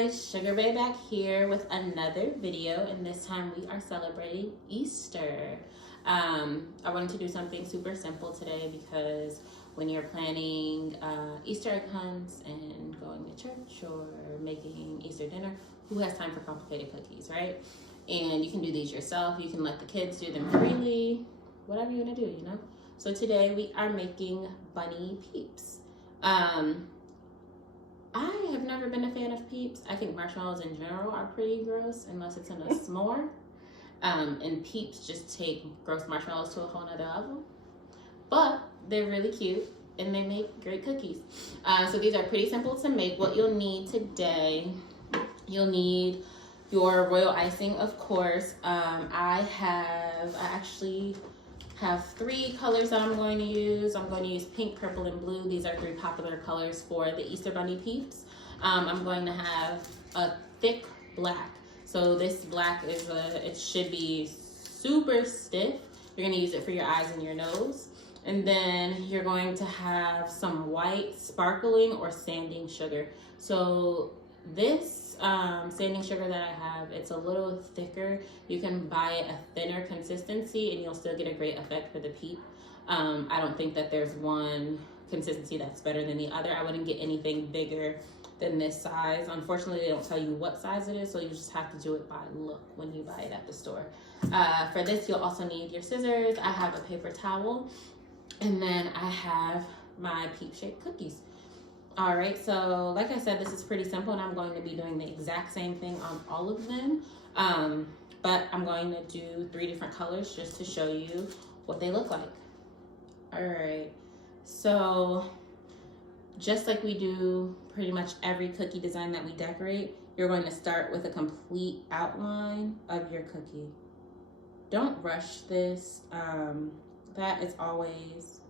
guys, Sugar Bae back here with another video, and this time we are celebrating Easter. I wanted to do something super simple today because when you're planning Easter egg hunts and going to church or making Easter dinner, who has time for complicated cookies, right? And you can do these yourself. You can let the kids do them freely, whatever you want to do, you know? So today we are making bunny peeps. I have never been a fan of Peeps. I think marshmallows in general are pretty gross unless it's in a s'more. And Peeps just take gross marshmallows to a whole nother level. But they're really cute and they make great cookies. So these are pretty simple to make. What you'll need today, you'll need your royal icing, of course. I actually have 3 colors that I'm going to use. I'm going to use pink, purple, and blue. These are 3 popular colors for the Easter Bunny Peeps. I'm going to have a thick black. So this black is it should be super stiff. You're going to use it for your eyes and your nose. And then you're going to have some white sparkling or sanding sugar. So this sanding sugar that I have, it's a little thicker. You can buy a thinner consistency and you'll still get a great effect for the Peep. I don't think that there's one consistency that's better than the other. I wouldn't get anything bigger than this size. Unfortunately, they don't tell you what size it is, so you just have to do it by look when you buy it at the store. For this, you'll also need your scissors. I have a paper towel, and then I have my Peep-shaped cookies. All right, so like I said, this is pretty simple, and I'm going to be doing the exact same thing on all of them. But I'm going to do 3 different colors just to show you what they look like. All right, so just like we do pretty much every cookie design that we decorate, you're going to start with a complete outline of your cookie. Don't rush this. That is always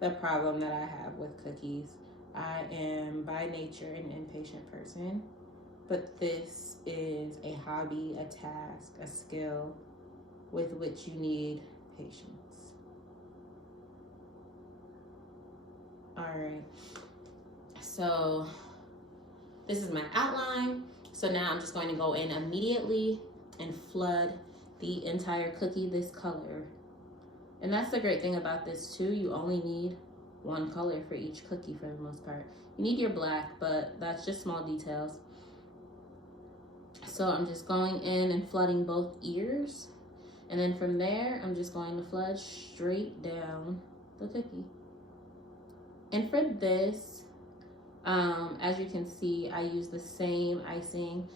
the problem that I have with cookies. I am by nature an impatient person, but this is a hobby, a task, a skill with which you need patience. All right, so this is my outline. So now I'm just going to go in immediately and flood the entire cookie this color. And that's the great thing about this too. You only need 1 color for each cookie for the most part. You need your black, but that's just small details. So I'm just going in and flooding both ears. And then from there, I'm just going to flood straight down the cookie. And for this, as you can see, I use the same icing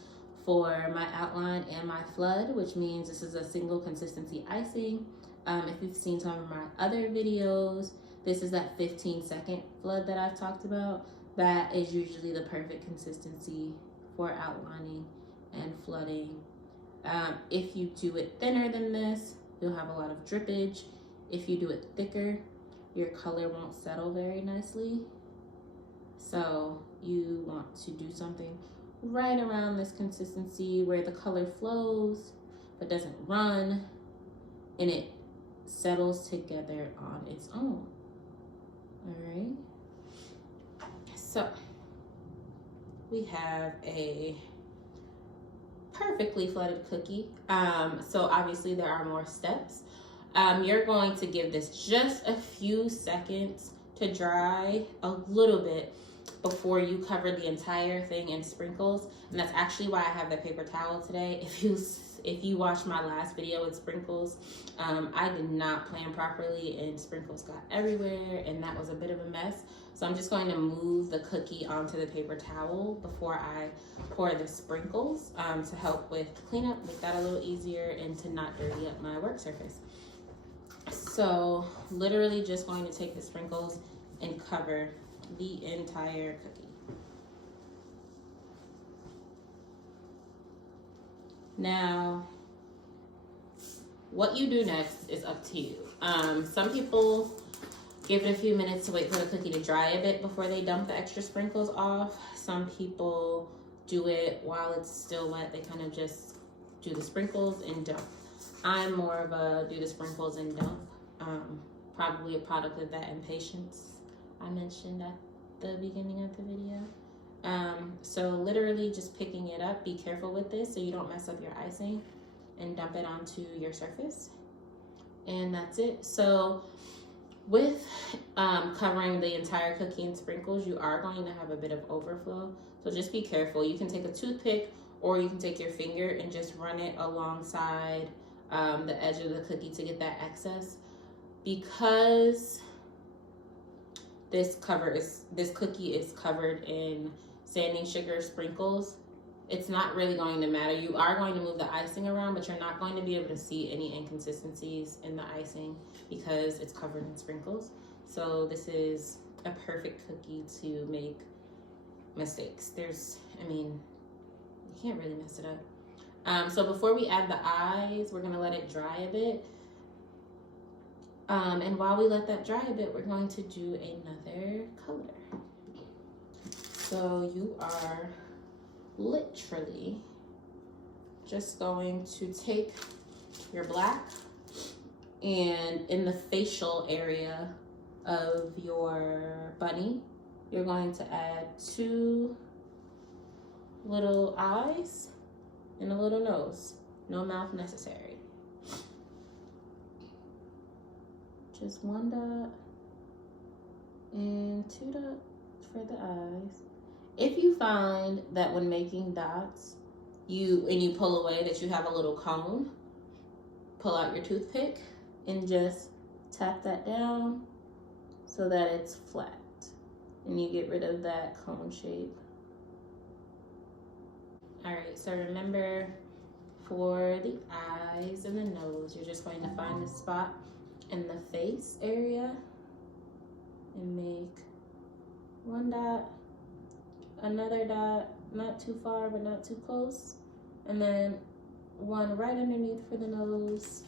for my outline and my flood, which means this is a single consistency icing. If you've seen some of my other videos, this is that 15-second flood that I've talked about. That is usually the perfect consistency for outlining and flooding. If you do it thinner than this, you'll have a lot of drippage. If you do it thicker, your color won't settle very nicely. So you want to do something right around this consistency where the color flows but doesn't run and it settles together on its own. All right, so we have a perfectly flooded cookie. So obviously there are more steps. You're going to give this just a few seconds to dry a little bit before you cover the entire thing in sprinkles. And that's actually why I have the paper towel today. If you watched my last video with sprinkles, I did not plan properly and sprinkles got everywhere and that was a bit of a mess. So I'm just going to move the cookie onto the paper towel before I pour the sprinkles to help with cleanup, make that a little easier and to not dirty up my work surface. So literally just going to take the sprinkles and cover the entire cookie. Now, what you do next is up to you. Some people give it a few minutes to wait for the cookie to dry a bit before they dump the extra sprinkles off. Some people do it while it's still wet. They kind of just do the sprinkles and dump. I'm more of a do the sprinkles and dump. Probably a product of that impatience I mentioned at the beginning of the video. So literally just picking it up, be careful with this so you don't mess up your icing, and dump it onto your surface. And that's it. So with covering the entire cookie in sprinkles, you are going to have a bit of overflow. So just be careful. You can take a toothpick or you can take your finger and just run it alongside the edge of the cookie to get that excess. Because this cookie is covered in sanding sugar sprinkles, it's not really going to matter. You are going to move the icing around, but you're not going to be able to see any inconsistencies in the icing because it's covered in sprinkles. So this is a perfect cookie to make mistakes. You can't really mess it up. So before we add the eyes, we're gonna let it dry a bit. And while we let that dry a bit, we're going to do another color. So you are literally just going to take your black, and in the facial area of your bunny, you're going to add 2 little eyes and a little nose. No mouth necessary. Just 1 dot and 2 dots for the eyes. If you find that when making dots, you pull away, that you have a little cone, pull out your toothpick and just tap that down so that it's flat. And you get rid of that cone shape. All right, so remember, for the eyes and the nose, you're just going to find the spot in the face area and make 1 dot, another dot, not too far but not too close, and then 1 right underneath for the nose.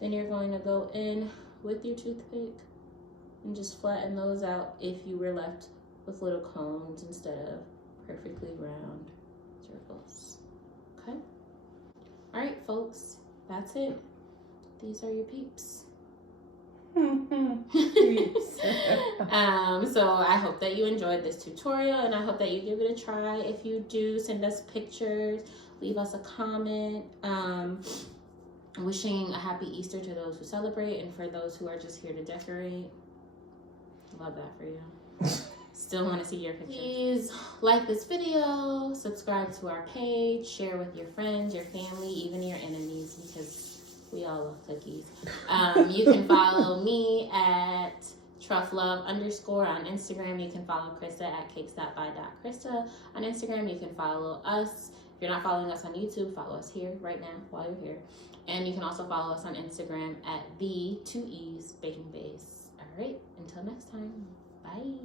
Then you're going to go in with your toothpick and just flatten those out if you were left with little cones instead of perfectly round circles. Okay? All right, folks, that's it. These are your peeps. So I hope that you enjoyed this tutorial, and I hope that you give it a try. If you do, send us pictures, leave us a comment. Wishing a happy Easter to those who celebrate, and for those who are just here to decorate. Love that for you. Still want to see your pictures. Please like this video, subscribe to our page, share with your friends, your family, even your enemies, because we all love cookies. You can follow me at trufflove_ on Instagram. You can follow Krista at cakes.by.krista on Instagram. You can follow us. If you're not following us on YouTube, follow us here right now while you're here. And you can also follow us on Instagram at theebakingbaes. All right, until next time, bye.